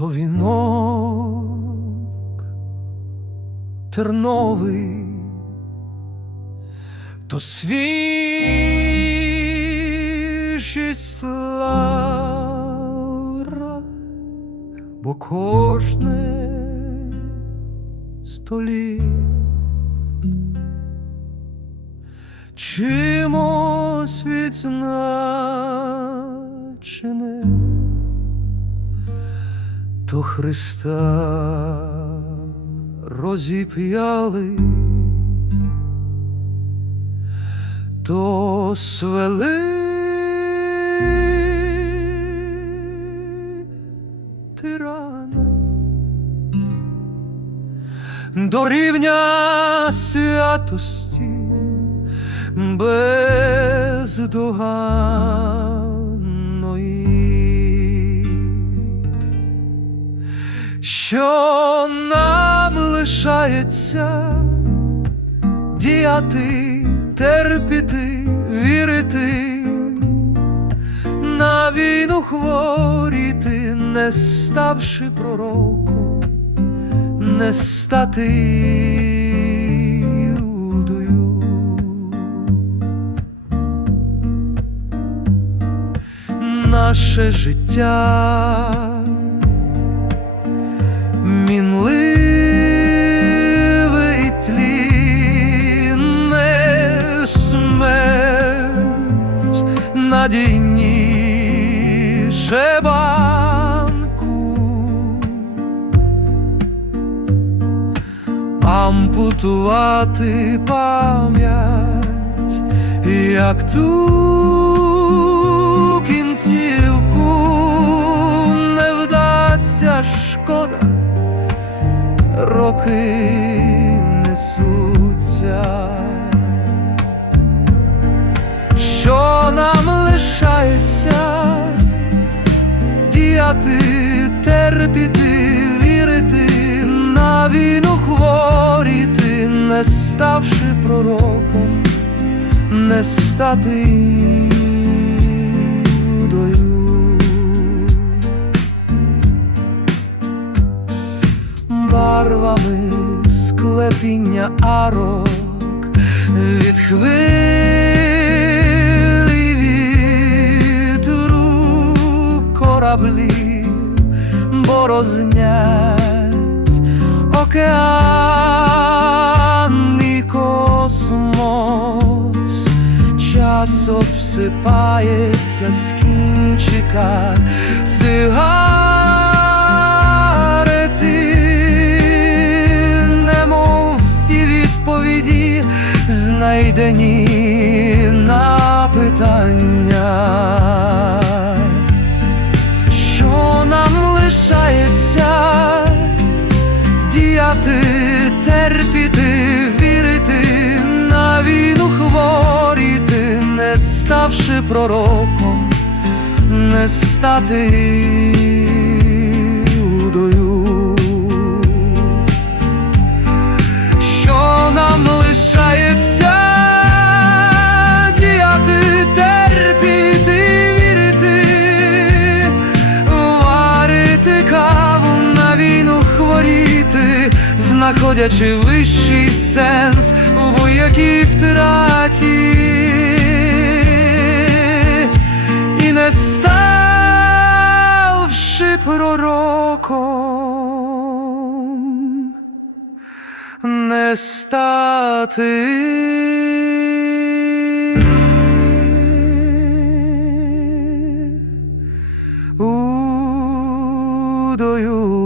то вінок терновий, то свіжість лавра, бо кожне столі. Чимось відзначене, то Христа розіп'яли, то свели до рівня святості бездоганної, що нам лишається діяти, терпіти, вірити, на війну хворіти, не ставши пророком, не стати Наше життя надійніше банку. ампутувати пам'ять, як ту діяти, терпіти, вірити, на війну хворіти, не ставши пророком, не стати Юдою. Барвами склепіння арок від хвилі кораблі борознять океан і космос, час обсипається з кінчика сигарети, немов всі відповіді знайдені на питання, пророком, не стати Іудою. Що нам лишається діяти, терпіти, вірити, варити каву на війну хворіти, знаходячи вищий сенс у будь-якій втраті. Не стати. Удою.